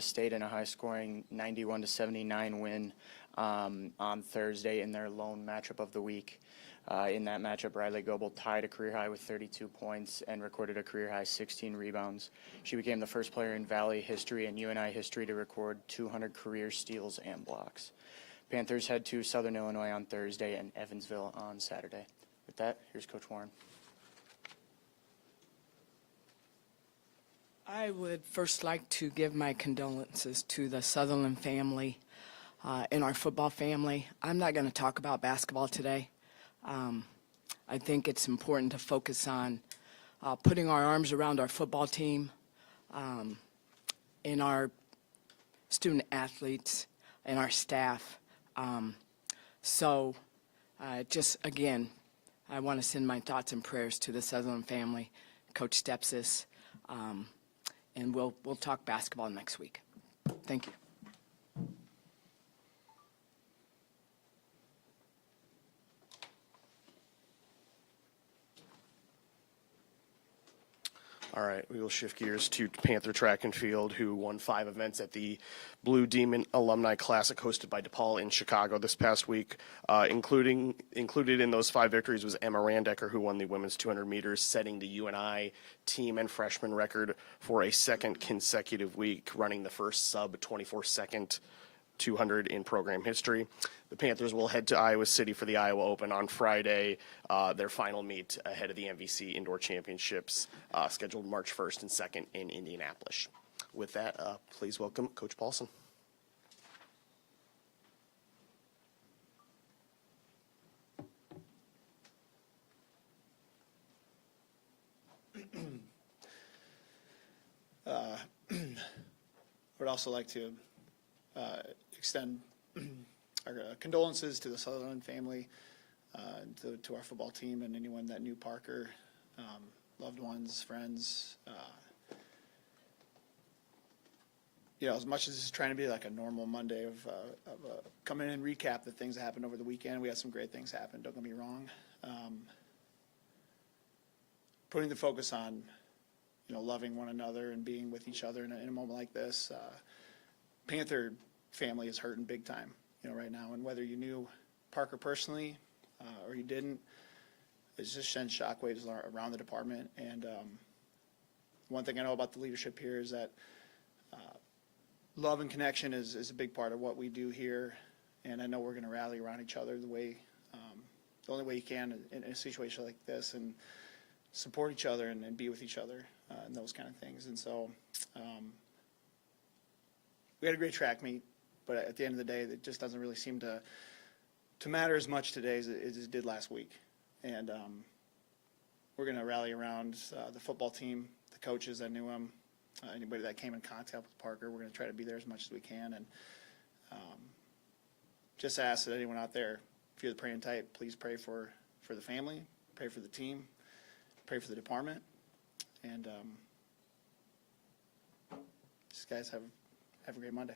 Indiana State in a high-scoring 91-79 win on Thursday in their lone matchup of the week. In that matchup, Riley Goebel tied a career high with 32 points and recorded a career high 16 rebounds. She became the first player in Valley history and UNI history to record 200 career steals and blocks. Panthers head to Southern Illinois on Thursday and Evansville on Saturday. With that, here's Coach Warren. I would first like to give my condolences to the Sutherland family and our football family. I'm not going to talk about basketball today. I think it's important to focus on putting our arms around our football team and our student athletes and our staff. Just again, I want to send my thoughts and prayers to the Sutherland family, Coach Stepsis, and we'll talk basketball next week. Thank you. All right, we will shift gears to Panther Track and Field, who won 5 events at the Blue Demon Alumni Classic hosted by DePaul in Chicago this past week. Included in those 5 victories was Emma Randecker, who won the women's 200 meters, setting the UNI team and freshman record for a second consecutive week, running the first sub-24-second 200 in program history. The Panthers will head to Iowa City for the Iowa Open on Friday, their final meet ahead of the MVC Indoor Championships, scheduled March 1st and 2nd in Indianapolis. With that, please welcome Coach Paulson. I would also like to extend our condolences to the Sutherland family, and to our football team and anyone that knew Parker, loved ones, friends. As much as it's trying to be like a normal Monday of come in and recap the things that happened over the weekend, we had some great things happen, don't get me wrong. Putting the focus on, loving one another and being with each other in a moment like this. Panther family is hurting big time, right now. And whether you knew Parker personally or you didn't, it's just sends shockwaves around the department. And one thing I know about the leadership here is that love and connection is a big part of what we do here. And I know we're going to rally around each other the only way you can in a situation like this, and support each other and be with each other and those kind of things. And so we had a great track meet, but at the end of the day, it just doesn't really seem to matter as much today as it did last week. And we're going to rally around the football team, the coaches that knew him, anybody that came in contact with Parker. We're going to try to be there as much as we can. And just ask that anyone out there, if you're the praying type, please pray for the family, pray for the team, pray for the department. And just guys, have a great Monday.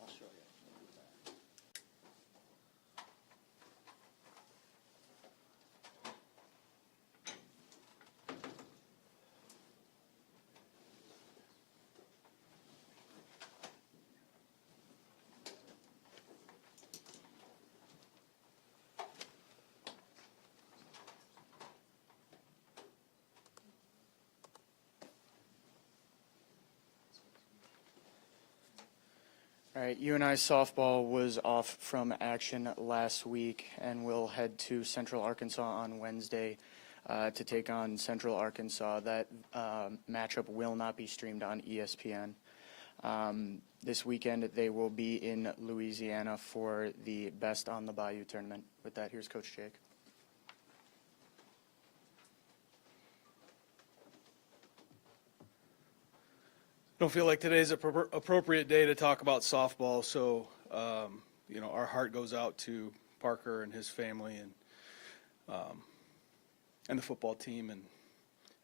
I'll show you. All right, UNI softball was off from action last week and will head to Central Arkansas on Wednesday to take on Central Arkansas. That matchup will not be streamed on ESPN. This weekend they will be in Louisiana for the Best on the Bayou tournament. With that, here's Coach Jake. Don't feel like today's an appropriate day to talk about softball, so our heart goes out to Parker and his family and the football team, and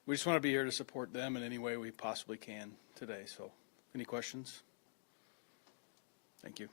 we just want to be here to support them in any way we possibly can today. So, any questions? Thank you.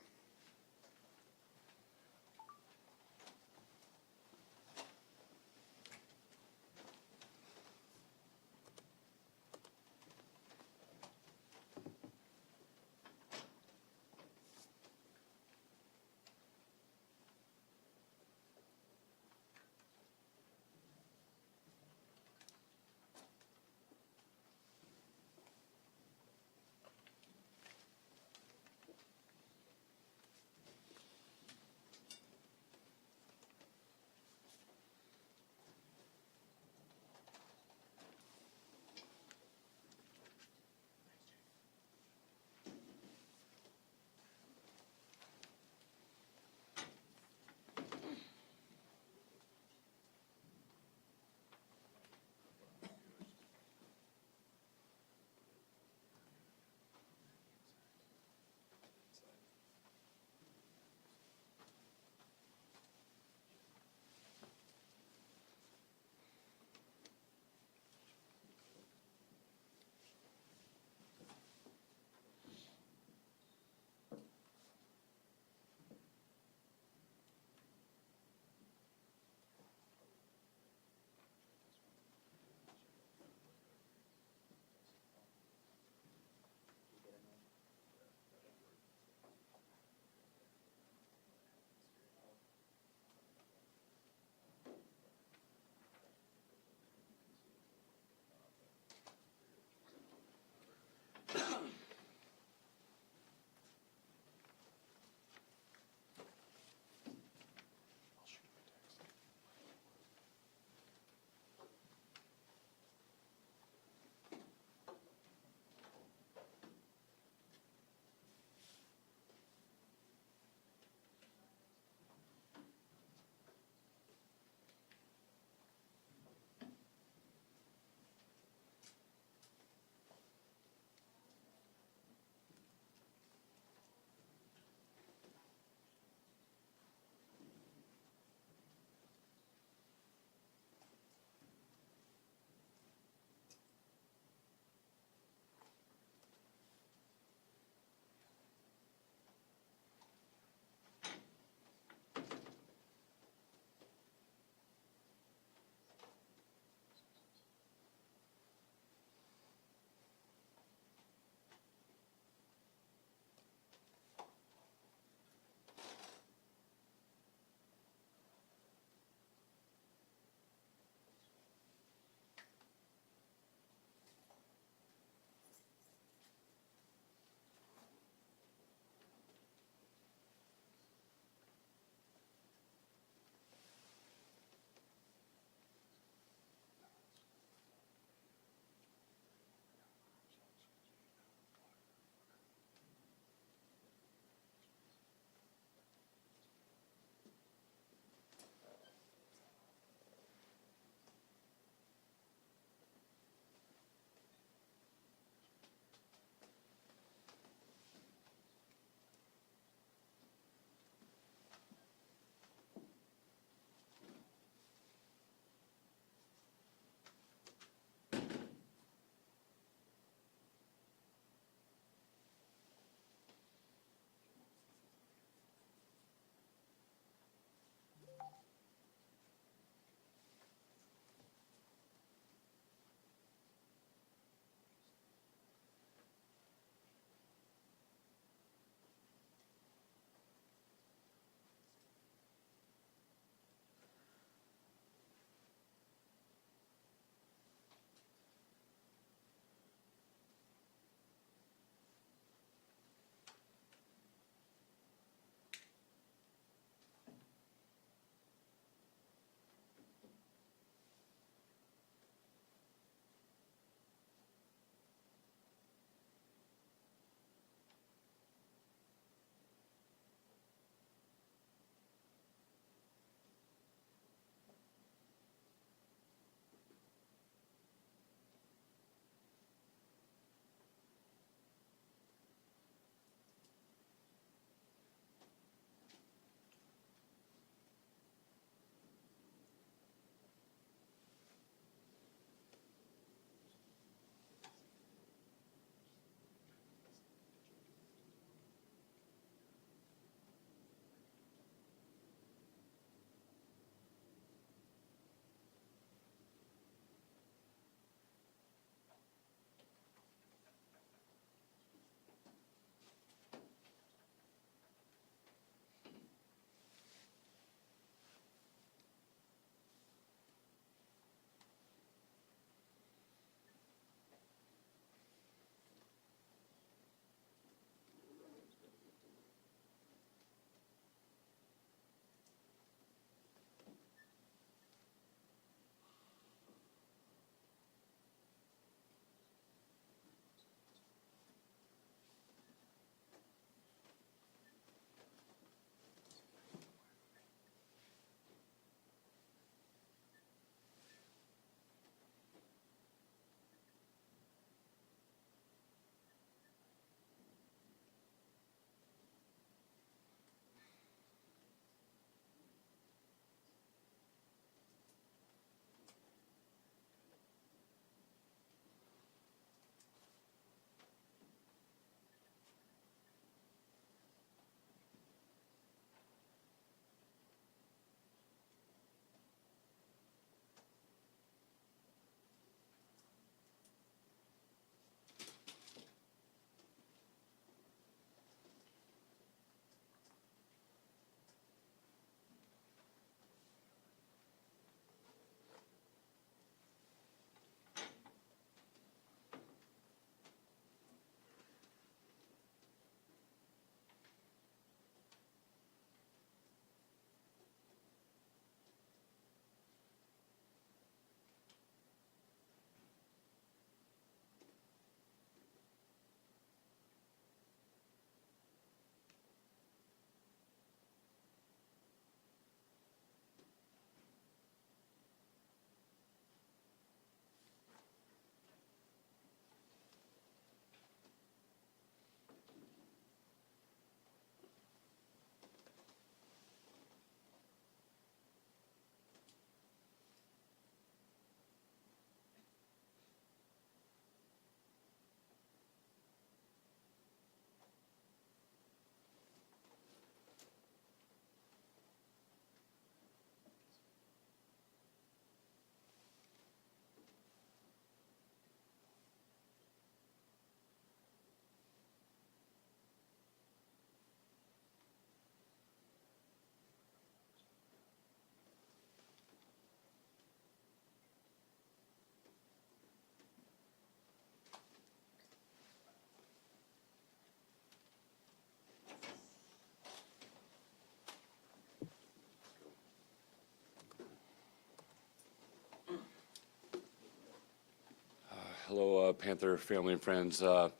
Hello, Panther family and friends. Don't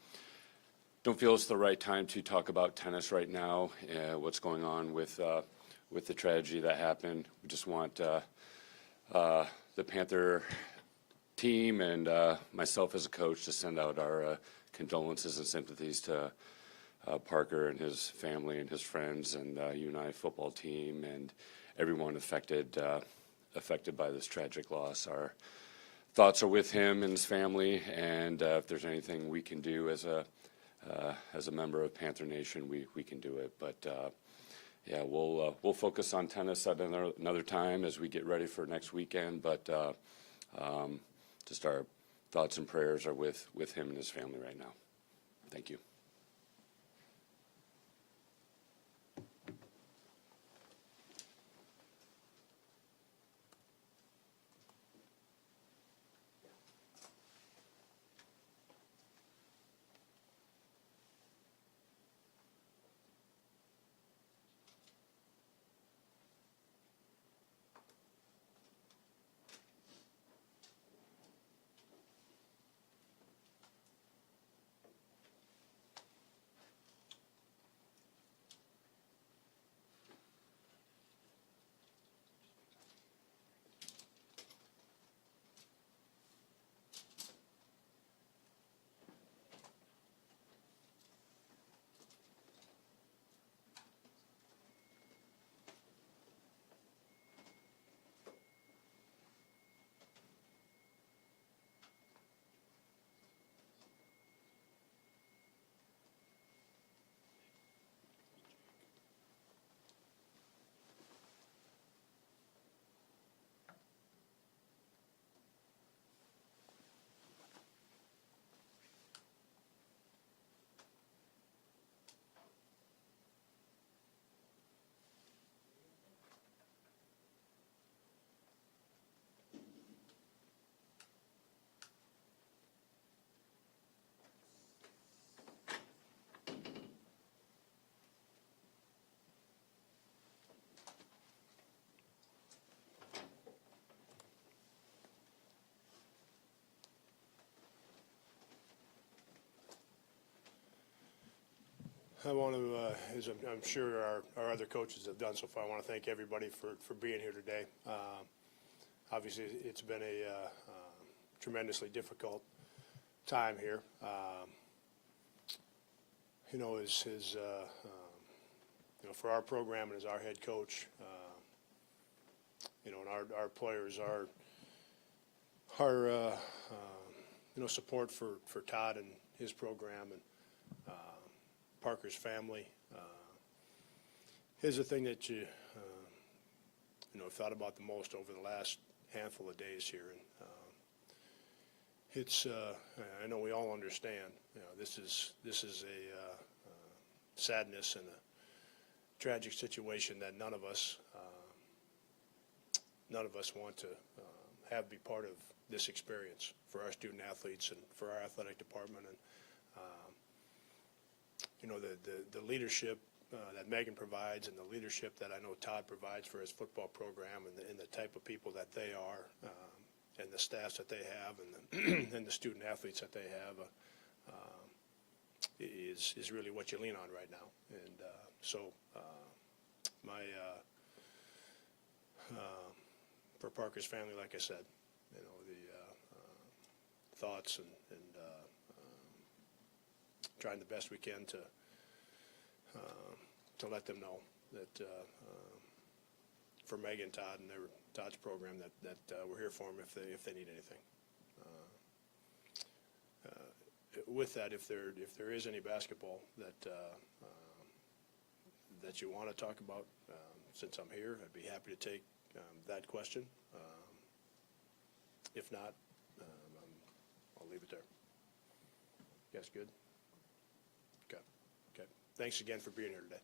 feel it's the right time to talk about tennis right now, what's going on with the tragedy that happened. We just want the Panther team and myself as a coach to send out our condolences and sympathies to Parker and his family and his friends and UNI football team and everyone affected by this tragic loss. Our thoughts are with him and his family, and if there's anything we can do as a member of Panther Nation, we can do it. But yeah, we'll focus on tennis at another time as we get ready for next weekend. But just our thoughts and prayers are with him and his family right now. Thank you. I want to, as I'm sure our other coaches have done so far, I want to thank everybody for being here today. Obviously, it's been a tremendously difficult time here. You know, you know, for our program and as our head coach, you know, and our players, our you know, support for Todd and his program and Parker's family is the thing that you know, thought about the most over the last handful of days here. And it's I know we all understand. You know, this is a sadness and a tragic situation that none of us want to have be part of this experience for our student athletes and for our athletic department. And you know, the leadership that Megan provides and the leadership that I know Todd provides for his football program and the type of people that they are and the staffs that they have and the student athletes that they have is really what you lean on right now. And so for Parker's family, like I said, you know, the thoughts and trying the best we can to let them know that for Megan, Todd, and Todd's program that we're here for them if they need anything. With that, if there is any basketball that you want to talk about, since I'm here, I'd be happy to take that question. If not, I'll leave it there. You guys good? Okay. Thanks again for being here today.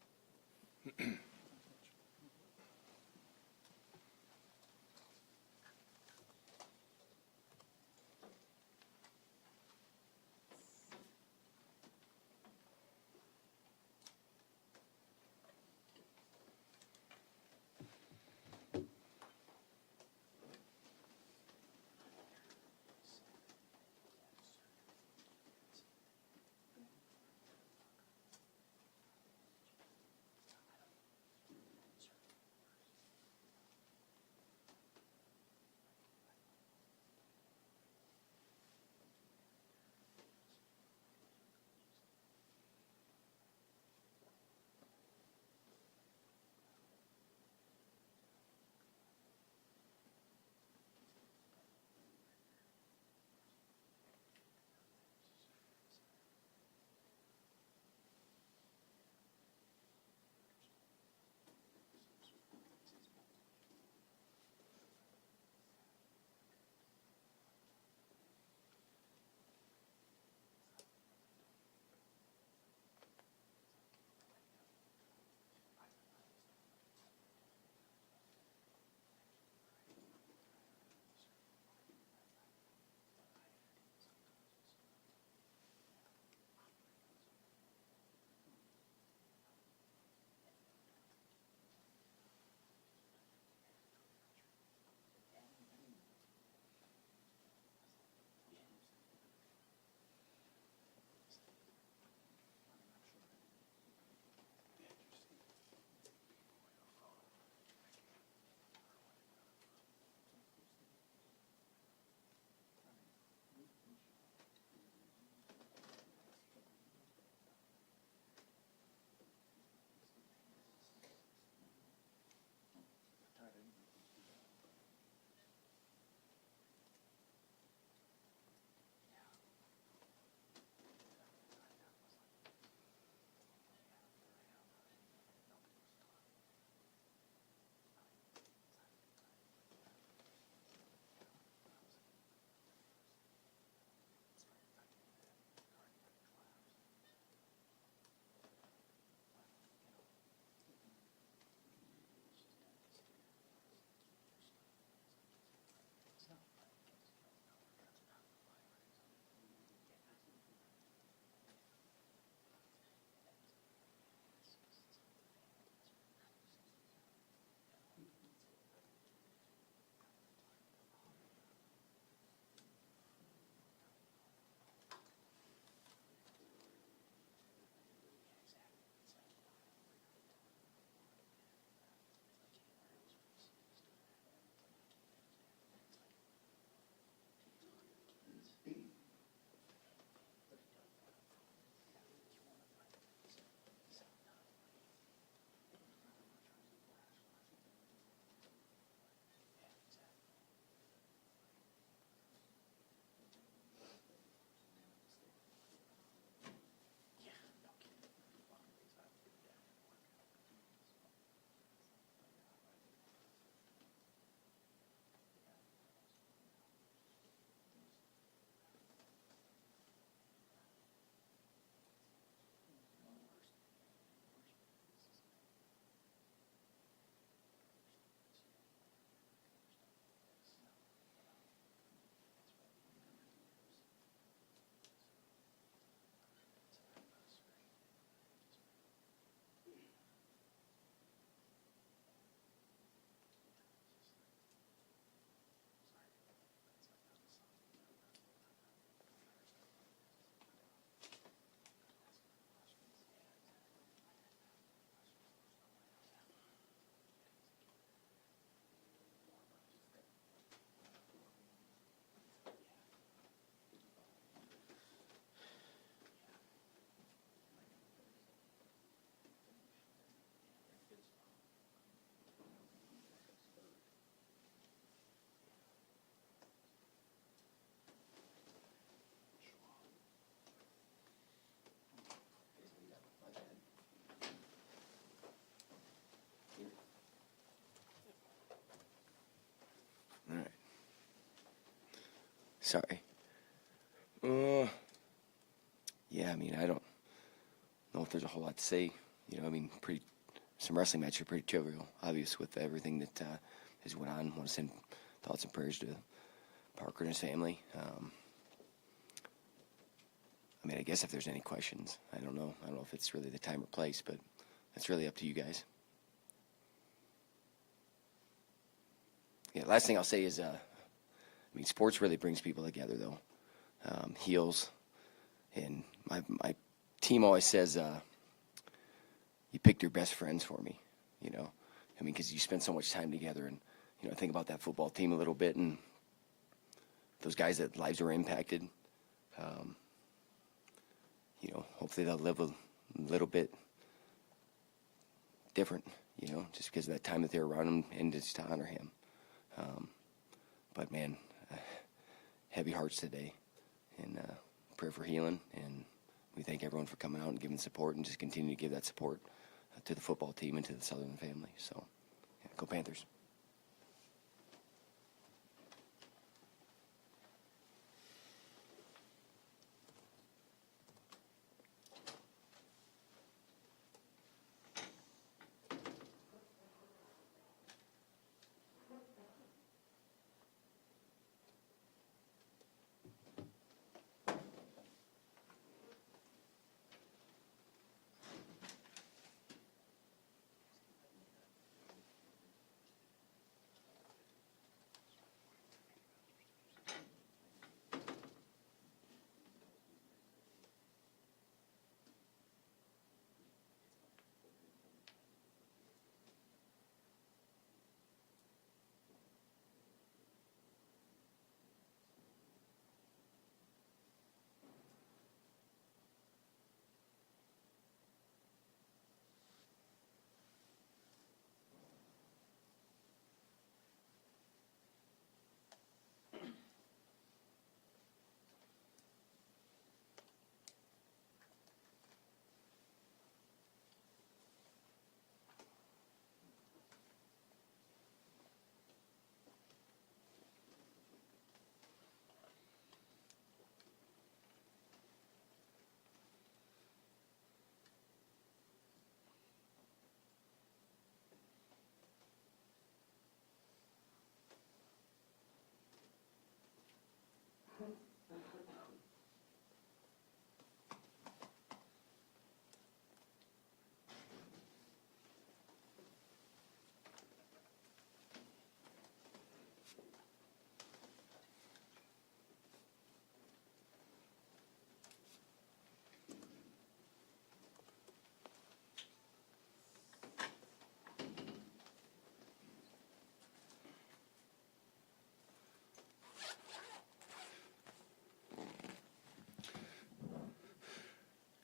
Sorry. Yeah, I mean, I don't know if there's a whole lot to say. You know, I mean, some wrestling matches are pretty trivial, obvious with everything that has went on. Want to send thoughts and prayers to Parker and his family. I mean, I guess if there's any questions, I don't know. I don't know if it's really the time or place, but that's really up to you guys. Yeah, last thing I'll say is, I mean, sports really brings people together, though. Heels, and my team always says, you picked your best friends for me, you know. I mean, because you spend so much time together, and, you know, think about that football team a little bit, and those guys that lives were impacted. You know, hopefully they'll live a little bit different, you know, just because of that time that they're around him and just to honor him. But man, heavy hearts today, and prayer for healing, and we thank everyone for coming out and giving support, and just continue to give that support to the football team and to the Southern family. So, yeah, go Panthers.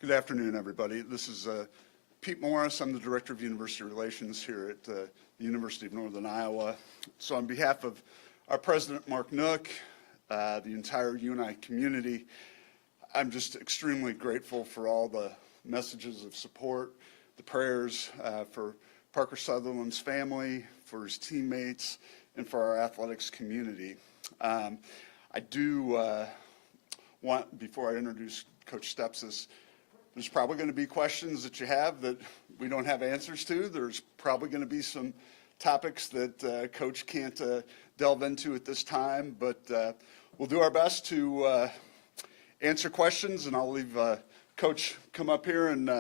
Good afternoon, everybody. This is Pete Morris. I'm the Director of University Relations here at the University of Northern Iowa. So on behalf of our President, Mark Nook, the entire UNI community, I'm just extremely grateful for all the messages of support, the prayers for Parker Sutherland's family, for his teammates, and for our athletics community. I do want, before I introduce Coach Stepsis, there's probably going to be questions that you have that we don't have answers to. There's probably going to be some topics that Coach can't delve into at this time, but we'll do our best to answer questions, and I'll leave Coach come up here and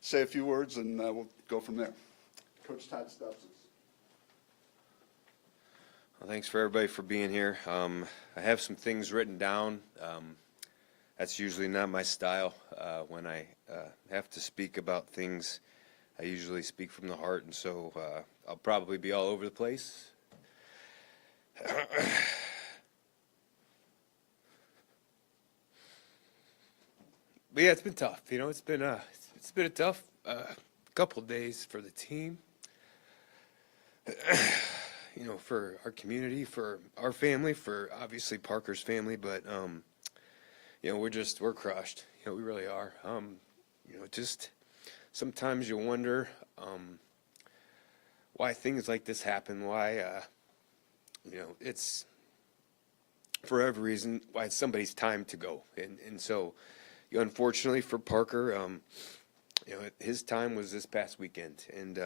say a few words, and we'll go from there. Coach Todd Stepsis. Well, thanks for everybody for being here. I have some things written down. That's usually not my style. When I have to speak about things, I usually speak from the heart, and so I'll probably be all over the place. But yeah, it's been tough. You know, it's been a tough couple of days for the team. You know, for our community, for our family, for obviously Parker's family, but you know, we're crushed. You know, we really are. You know, just sometimes you wonder why things like this happen. Why, you know, it's for every reason, why it's somebody's time to go. And so, unfortunately for Parker, his time was this past weekend. And,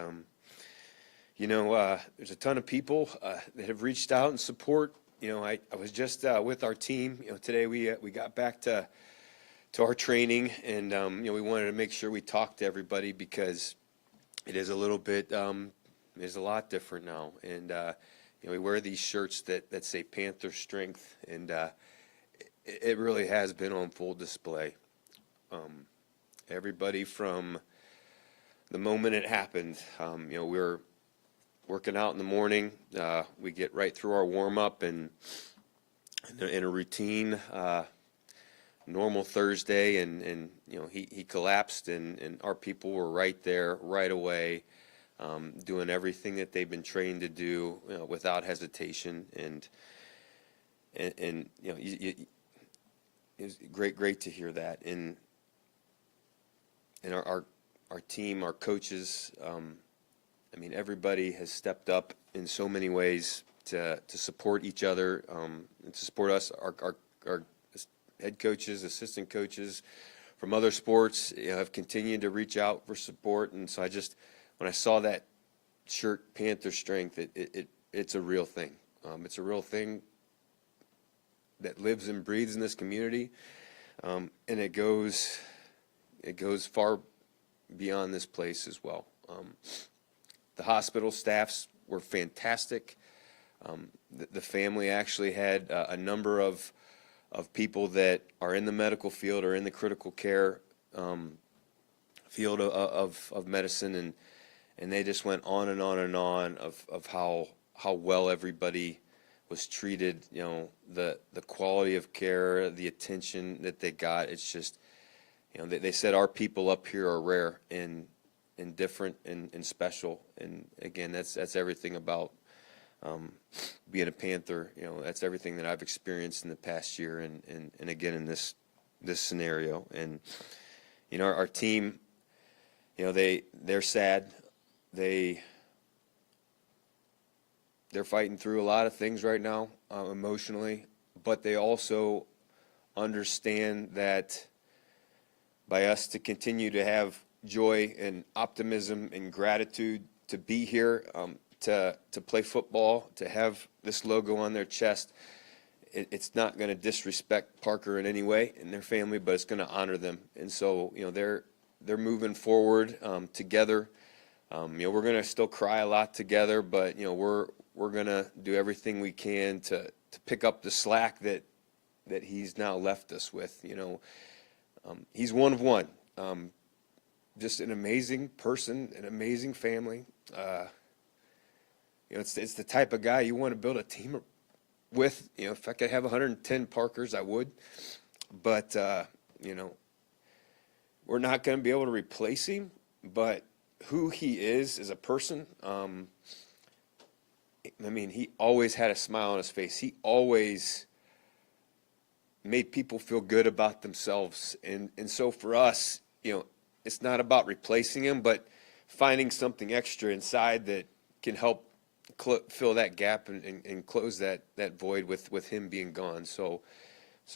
there's a ton of people that have reached out and support. I was just with our team. Today we got back to our training, and we wanted to make sure we talked to everybody because it is a little bit, it's a lot different now. And we wear these shirts that say Panther Strength, and it really has been on full display. Everybody from the moment it happened, we were working out in the morning. We get right through our warm-up and in a routine, normal Thursday, and he collapsed, and our people were right there right away, doing everything that they've been trained to do, without hesitation, and it was great to hear that, and our team, our coaches, everybody has stepped up in so many ways to support each other, and to support us, our head coaches, assistant coaches from other sports, have continued to reach out for support. And so when I saw that shirt, Panther Strength, it's a real thing. It's a real thing that lives and breathes in this community. And it goes far beyond this place as well. The hospital staffs were fantastic. The family actually had a number of people that are in the medical field or in the critical care field of medicine, and they just went on and on and on of how well everybody was treated. The quality of care, the attention that they got. It's just, they said our people up here are rare and different and special. And again, that's everything about being a Panther. That's everything that I've experienced in the past year, and again in this scenario. And our team, they're sad. They're fighting through a lot of things right now, emotionally, but they also understand that by us to continue to have joy and optimism and gratitude to be here, to play football, to have this logo on their chest, it's not going to disrespect Parker in any way and their family, but it's going to honor them. And so, they're moving forward together. We're going to still cry a lot together, but we're going to do everything we can to pick up the slack that he's now left us with. He's one of one. Just an amazing person, an amazing family. It's the type of guy you want to build a team with. If I could have 110 Parkers, I would. But, we're not going to be able to replace him. But who he is as a person, he always had a smile on his face. He always made people feel good about themselves. And so for us, it's not about replacing him, but finding something extra inside that can help fill that gap and close that void with him being gone. So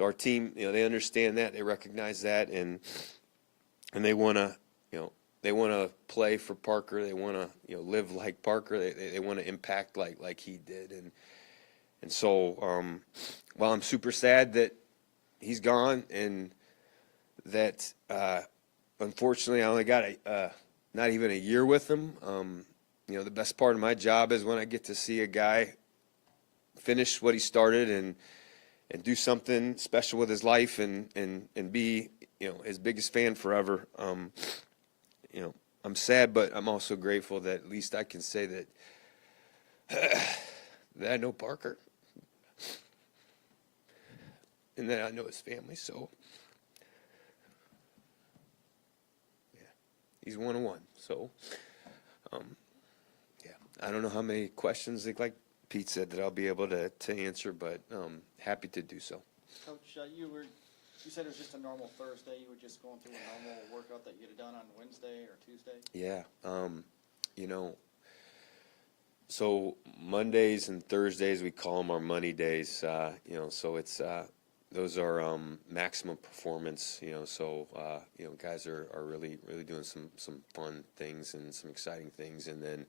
our team, they understand that, they recognize that, and they want to play for Parker. They want to live like Parker. They want to impact like he did. And so while I'm super sad that he's gone and that unfortunately I only got not even a year with him. The best part of my job is when I get to see a guy finish what he started and do something special with his life and be his biggest fan forever. I'm sad, but I'm also grateful that at least I can say that that I know Parker and that I know his family. So yeah, he's one on one. So I don't know how many questions, like Pete said, that I'll be able to answer, but happy to do so. Coach, you said it was just a normal Thursday. You were just going through a normal workout that you'd have done on Wednesday or Tuesday? Yeah. So Mondays and Thursdays, we call them our money days. So it's those are maximum performance. So guys are really doing some fun things and some exciting things. And then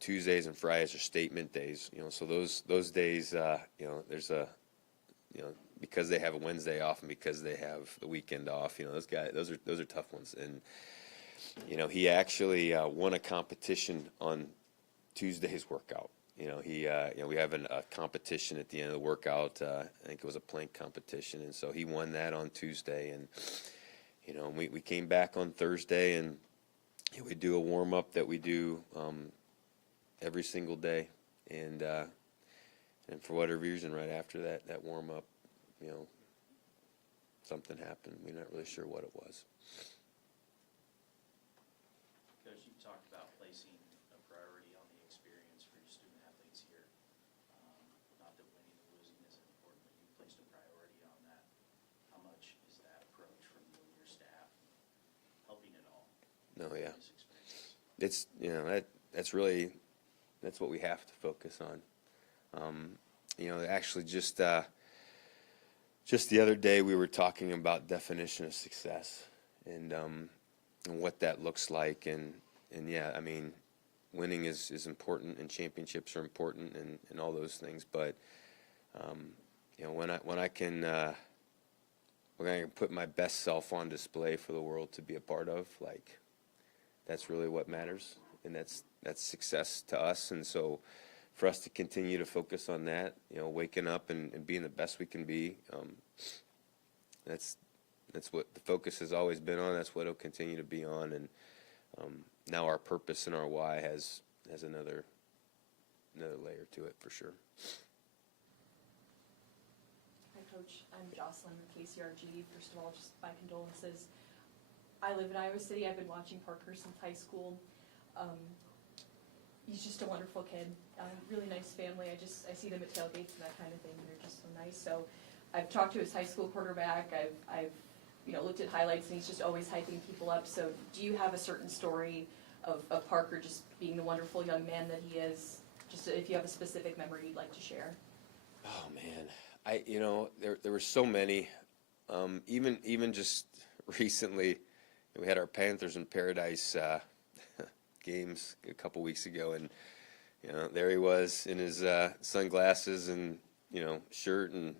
Tuesdays and Fridays are statement days. So those days, there's a because they have a Wednesday off and because they have the weekend off. Those guys, those are tough ones. And he actually won a competition on Tuesday's workout. We have a competition at the end of the workout. I think it was a plank competition, and so he won that on Tuesday. And we came back on Thursday, and we do a warm up that we do every single day. And for whatever reason, right after that warm up, something happened. We're not really sure what it was. Coach, you talked about placing a priority on the experience for your student athletes here. Not that winning or losing isn't important, but you placed a priority on that. How much is that approach from you and your staff helping at all? No, yeah. These experiences? It's that's what we have to focus on. Actually just the other day we were talking about definition of success and what that looks like, and yeah, I mean, winning is important and championships are important and all those things, but when I can put my best self on display for the world to be a part of, like, that's really what matters, and that's success to us. And so for us to continue to focus on that, waking up and being the best we can be, that's what the focus has always been on. That's what it'll continue to be on. And now our purpose and our why has another layer to it for sure. Hi, Coach. I'm Jocelyn with KCRG. First of all, just my condolences. I live in Iowa City. I've been watching Parker since high school. He's just a wonderful kid. Really nice family. I see them at tailgates and that kind of thing. They're just so nice. So I've talked to his high school quarterback. I've looked at highlights, and he's just always hyping people up. So do you have a certain story of Parker just being the wonderful young man that he is? Just if you have a specific memory you'd like to share. Oh man, there were so many. Even just recently, we had our Panthers in Paradise games a couple weeks ago, and there he was in his sunglasses and shirt and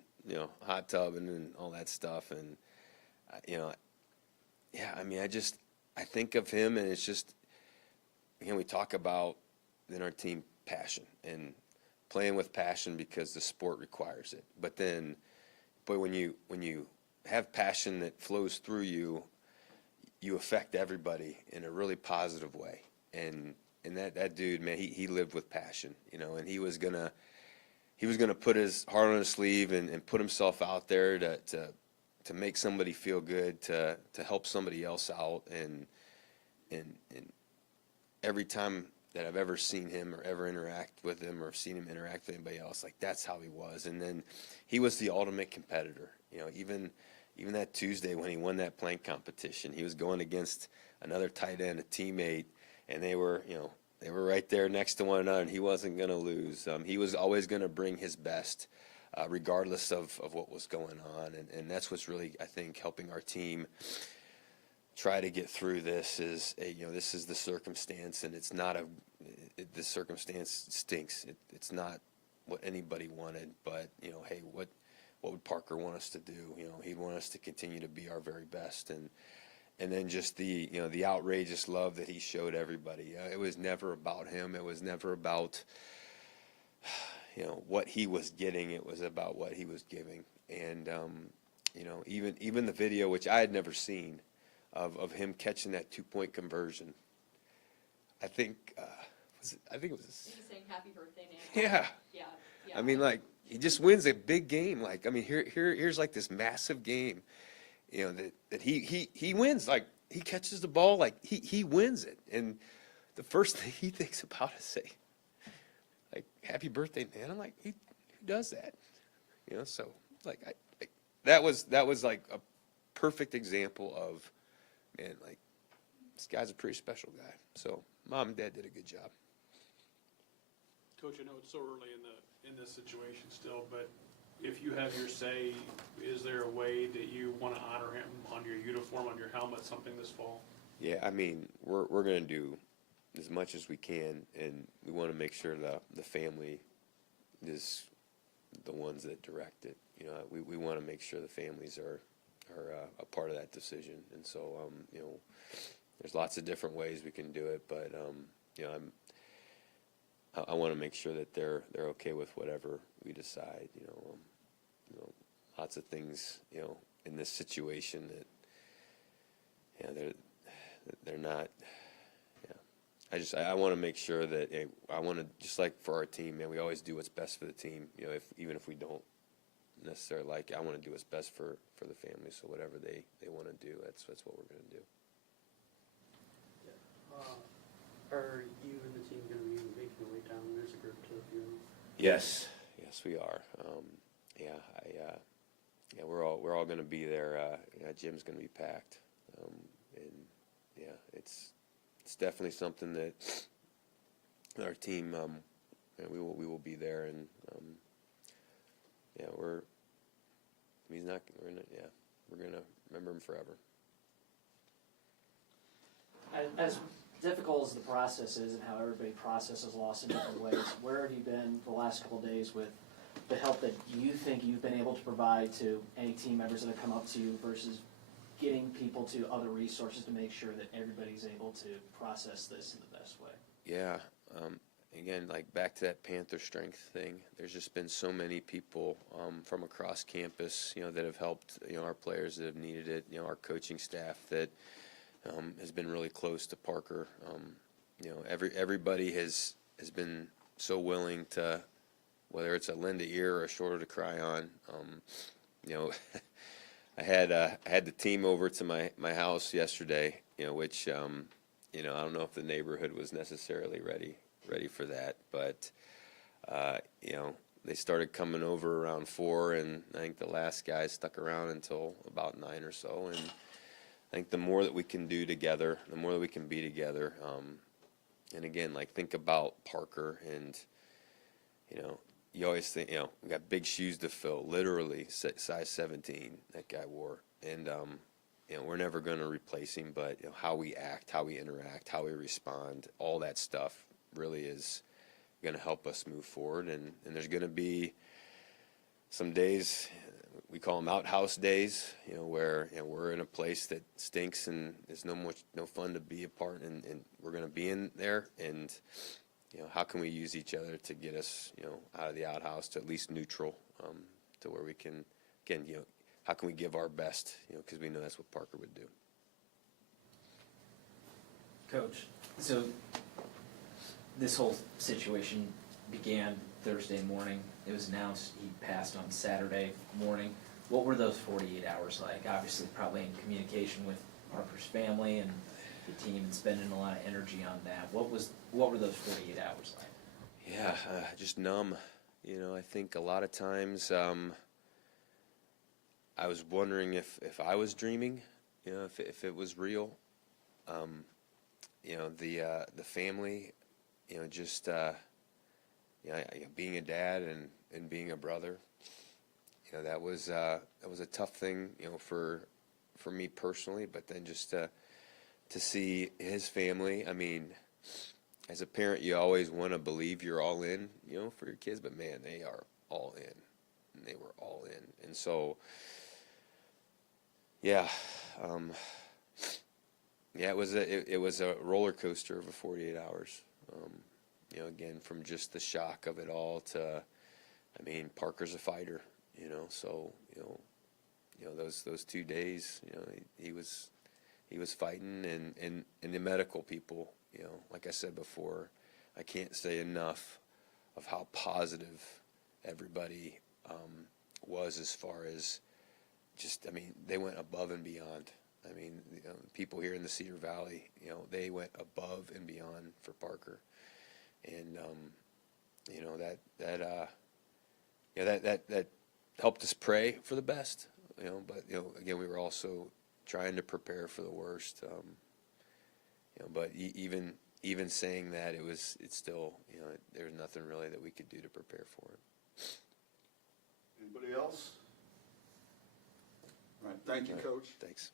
hot tub and all that stuff, and I think of him, and it's just, again, we talk about in our team passion and playing with passion because the sport requires it. But then, boy, when you have passion that flows through you, you affect everybody in a really positive way. And that dude, man, he lived with passion, and he was gonna put his heart on his sleeve and put himself out there to make somebody feel good, to help somebody else out, and every time that I've ever seen him or ever interact with him or seen him interact with anybody else, like, that's how he was. And then he was the ultimate competitor. Even that Tuesday when he won that plank competition, he was going against another tight end, a teammate, and they were right there next to one another, and he wasn't going to lose. He was always going to bring his best, regardless of what was going on. And that's what's really, I think, helping our team try to get through this is, this is the circumstance, and it's not the circumstance stinks. It's not what anybody wanted, but, hey, what would Parker want us to do? He'd want us to continue to be our very best. And then just the outrageous love that he showed everybody. It was never about him. It was never about, what he was getting. It was about what he was giving. And, even the video, which I had never seen, of him catching that 2-point conversion. I think it was. He was saying happy birthday, Nana. Yeah. Yeah. I mean, like, he just wins a big game. Like, I mean, here's like this massive game, that he wins. Like, he catches the ball, like, he wins it. And the first thing he thinks about is say, like, happy birthday, man. I'm like, who does that? So, like, that was like a perfect example of, man, like, this guy's a pretty special guy. So Mom and Dad did a good job. Coach, I know it's so early in this situation still, but if you have your say, is there a way that you want to honor him on your uniform, on your helmet, something this fall? Yeah, I mean, we're going to do as much as we can, and we want to make sure the family is the ones that direct it. You know, we want to make sure the families are a part of that decision, and so you know, there's lots of different ways we can do it, but you know, I want to make sure that they're okay with whatever we decide. You know, lots of things, you know, in this situation that, yeah, they're not. Yeah, I want to make sure that I want to, just like for our team, man, we always do what's best for the team. You know, even if we don't necessarily like it, I want to do what's best for the family. So whatever they want to do, that's what we're going to do. Are you and the team going to be making your way down as a group to the funeral? Yes, we are. Yeah, we're all going to be there. Yeah, gym's going to be packed, and yeah, it's definitely something that our team, yeah, we will be there, and yeah, we're gonna remember him forever. As difficult as the process is and how everybody processes loss in different ways, where have you been the last couple of days with the help that you think you've been able to provide to any team members that have come up to you versus getting people to other resources to make sure that everybody's able to process this in the best way? Yeah, again, like back to that Panther strength thing, there's just been so many people from across campus, you know, that have helped, you know, our players that have needed it, you know, our coaching staff that has been really close to Parker. You know, everybody has been so willing to, whether it's a lend a ear or a shoulder to cry on. You know, I had the team over to my house yesterday, you know, which you know, I don't know if the neighborhood was necessarily ready for that, but you know, they started coming over around 4, and I think the last guy stuck around until about 9 or so. And I think the more that we can do together, the more that we can be together. And again, like, think about Parker, and you know, you always think, you know, we got big shoes to fill, literally size 17 that guy wore, and you know, we're never going to replace him, but you know, how we act, how we interact, how we respond, all that stuff really is going to help us move forward. And there's going to be some days, we call them outhouse days, you know, where, you know, we're in a place that stinks and it's no fun to be a part, and we're going to be in there, and you know, how can we use each other to get us, you know, out of the outhouse to at least neutral, to where we can, again, you know, how can we give our best, you know, because we know that's what Parker would do. Coach, so this whole situation began Thursday morning. It was announced he passed on Saturday morning. What were those 48 hours like? Obviously, probably in communication with Parker's family and the team, and spending a lot of energy on that. What were those 48 hours like? Yeah, just numb. You know, I think a lot of times I was wondering if I was dreaming, you know, if it was real. You know, the family, you know, just you know, being a dad and being a brother, you know, that was a tough thing, you know, for me personally, but then just to see his family. I mean, as a parent, you always want to believe you're all in, you know, for your kids, but man, they are all in, and they were all in. And so, yeah, yeah, it was a roller coaster of a 48 hours. You know, again, from just the shock of it all to, I mean, Parker's a fighter, you know, so you know those 2 days, you know, he was fighting, and the medical people, you know, like I said before, I can't say enough of how positive everybody was, as far as just, I mean, they went above and beyond. I mean, you know, people here in the Cedar Valley, you know, they went above and beyond for Parker, and you know, that helped us pray for the best, you know. But you know, again, we were also trying to prepare for the worst. You know, but even even saying that, it's still, there was nothing really that we could do to prepare for it. Anybody else? All right, thank you, Coach. Thanks.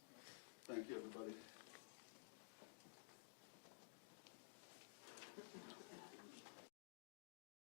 Thank you, everybody.